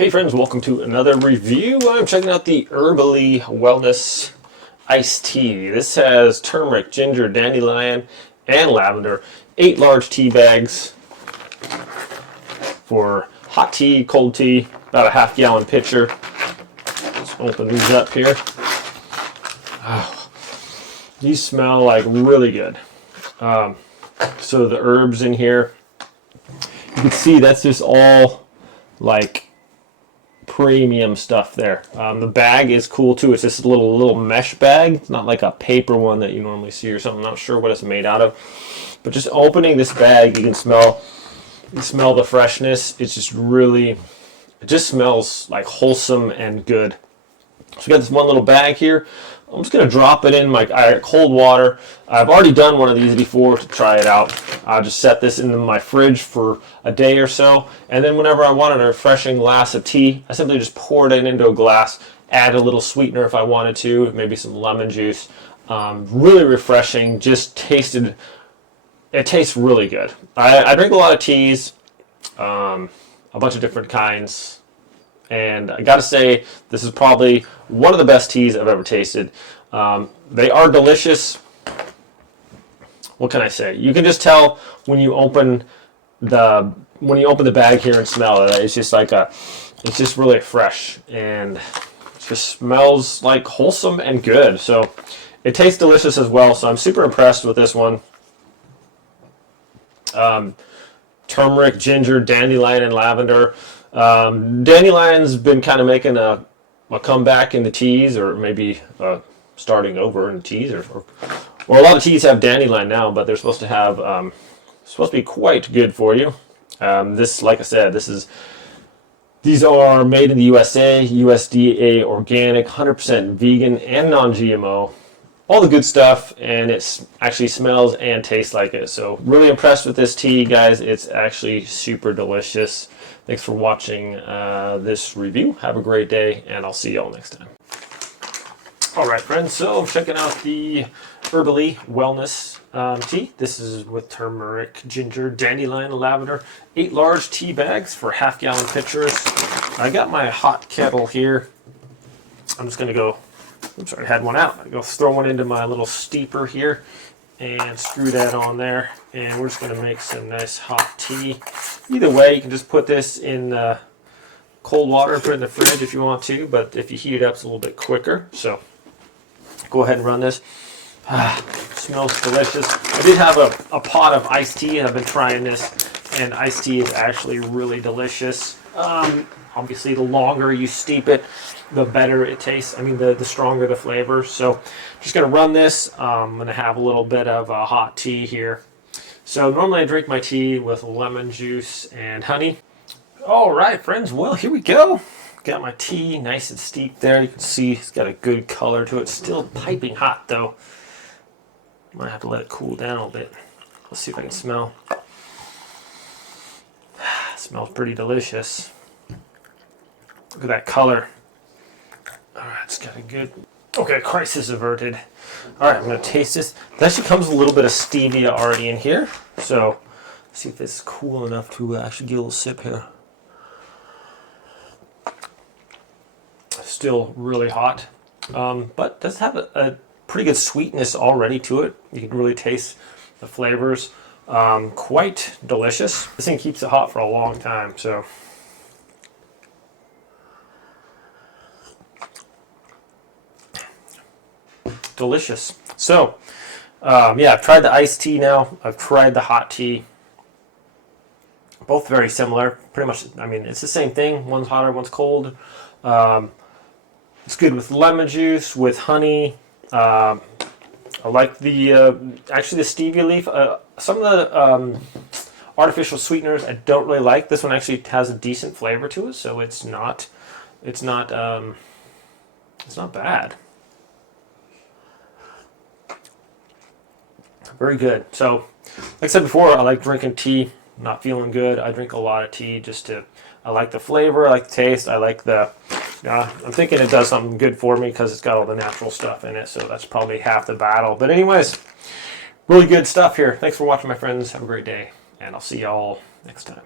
Hey friends, welcome to another review. I'm checking out the Herbaly Wellness Iced Tea. This has turmeric, ginger, dandelion, and lavender. 8 large tea bags for hot tea, cold tea, about a half-gallon pitcher. Let's open these up here. Oh, these smell like really good. So the herbs in here, you can see that's just all like premium stuff there. The bag is cool too. It's just a little mesh bag. It's not like a paper one that you normally see or something. I'm not sure what it's made out of, but just opening this bag, you can smell the freshness. It's just really, it just smells like wholesome and good. So we got this one little bag here. I'm just going to drop it in my cold water. I've already done one of these before to try it out. I'll just set this in my fridge for a day or so, and then whenever I wanted a refreshing glass of tea, I simply just poured it into a glass, add a little sweetener if I wanted to, maybe some lemon juice. Really refreshing, just tasted, it tastes really good. I drink a lot of teas, a bunch of different kinds. And I gotta say, this is probably one of the best teas I've ever tasted. They are delicious. What can I say? You can just tell when you open the bag here and smell it. It's just like it's just really fresh and it just smells like wholesome and good. So it tastes delicious as well. So I'm super impressed with this one. Turmeric, ginger, dandelion, and lavender. Dandelion's been kind of making a comeback in the teas, or maybe starting over in the teas, or a lot of teas have dandelion now, but they're supposed to have supposed to be quite good for you. This, like I said, these are made in the USA, USDA organic, 100% vegan and non-GMO. All the good stuff, and it actually smells and tastes like it. So really impressed with this tea, guys. It's actually super delicious. Thanks for watching this review. Have a great day, and I'll see you all next time. All right, friends, so I'm checking out the Herbaly Wellness Tea. This is with turmeric, ginger, dandelion, and lavender. 8 large tea bags for half-gallon pitchers. I got my hot kettle here. I'm just going to go, oops, I had one out. I'm going to throw one into my little steeper here and screw that on there. And we're just going to make some nice hot tea. Either way, you can just put this in cold water and put it in the fridge if you want to, but if you heat it up, it's a little bit quicker. So go ahead and run this. Smells delicious. I did have a pot of iced tea, and I've been trying this, and iced tea is actually really delicious. Obviously, the longer you steep it, the better it tastes. I mean, the stronger the flavor. So just going to run this. I'm going to have a little bit of hot tea here. So normally I drink my tea with lemon juice and honey. All right, friends. Well, here we go. Got my tea nice and steeped there. You can see it's got a good color to it. Still piping hot, though. Might have to let it cool down a little bit. Let's see if I can smell. Smells pretty delicious. Look at that color. All right, it's got a good... Okay, crisis averted. All right, I'm going to taste this. It actually comes with a little bit of stevia already in here. So, let's see if it's cool enough to actually get a little sip here. Still really hot, but does have a pretty good sweetness already to it. You can really taste the flavors. Quite delicious. This thing keeps it hot for a long time, so... Delicious. So, yeah, I've tried the iced tea now. I've tried the hot tea. Both very similar. Pretty much, I mean, it's the same thing. One's hotter, one's cold. It's good with lemon juice, with honey. I like the, actually the stevia leaf. Some of the artificial sweeteners I don't really like. This one actually has a decent flavor to it, so it's not bad. Very good. So, like I said before, I like drinking tea. Not feeling good, I drink a lot of tea just to, I like the flavor, I like the taste, I like the, I'm thinking it does something good for me because it's got all the natural stuff in it, so that's probably half the battle. But anyways, really good stuff here. Thanks for watching, my friends. Have a great day, and I'll see y'all next time.